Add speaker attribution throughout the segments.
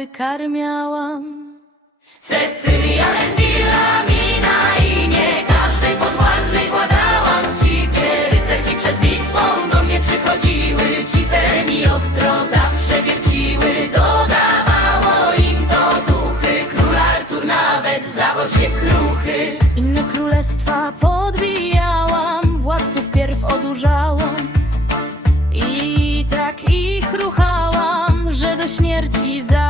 Speaker 1: wykarmiałam.
Speaker 2: Cecylia Lesbilla mi na imię Każdej podwładnej władałam cipie Rycerki przed bitwą do mnie przychodziły Cipę mi ostro zawsze wierciły Dodawało im to duchy Król Artur nawet zdawał się kruchy
Speaker 1: Inne królestwa podbijałam, władców pierw odurzałam. I tak ich ruchałam, że do śmierci zaruchałam.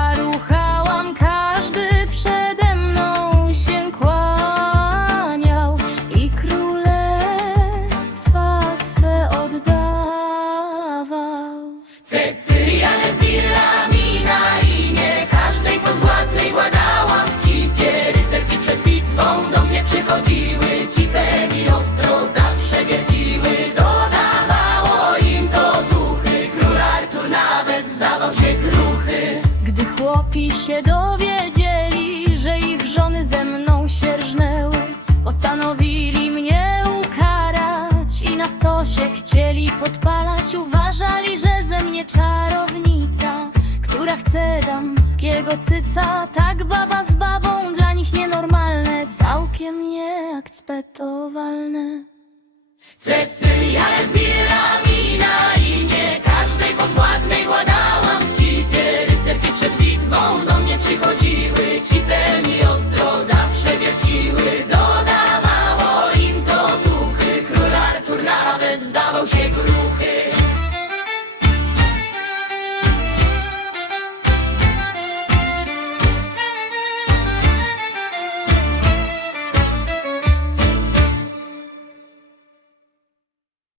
Speaker 1: Się
Speaker 2: kruchy
Speaker 1: Gdy chłopi się dowiedzieli, że ich żony ze mną się rżnęły, postanowili mnie ukarać i na stosie chcieli podpalać. Uważali, że ze mnie czarownica, która chce damskiego cyca. Tak baba z babą dla nich nienormalne, całkiem nieakceptowalne.
Speaker 2: Cecylia Lesbilla здававши рухи.